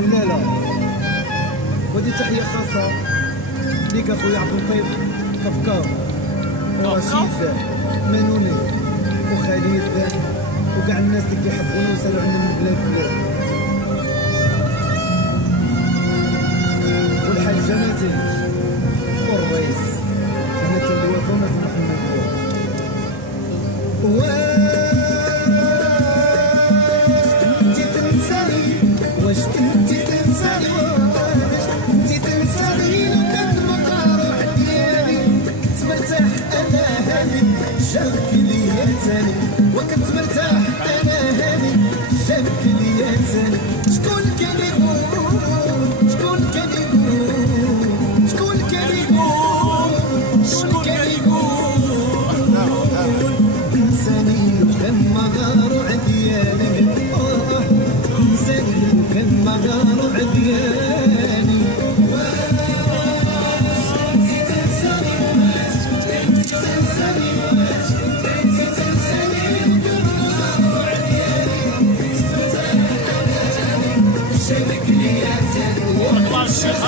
الحلاله. ودي تحيه خاصه ليك اخويا عبد اللطيف كفكار ورشيد منوني وخالد وكاع الناس اللي كيحبونا ويسالوا عنا من بلاد بلاد. والحاج جماتي والرئيس انا تلوافو محمد واش انتي تنساني واش انتي تنساني لو كانت بقى روح ديالي كنت مرتاح انا هاني جابك ليا تاني وكنت مرتاح انا هاني جابك ليا تاني. شكون كان يقول شكون كان يقول شكون كان يقول شكون كان يقول انساني لو كان ما غارو عديالي كان مغارو عدياني. الله الشيخ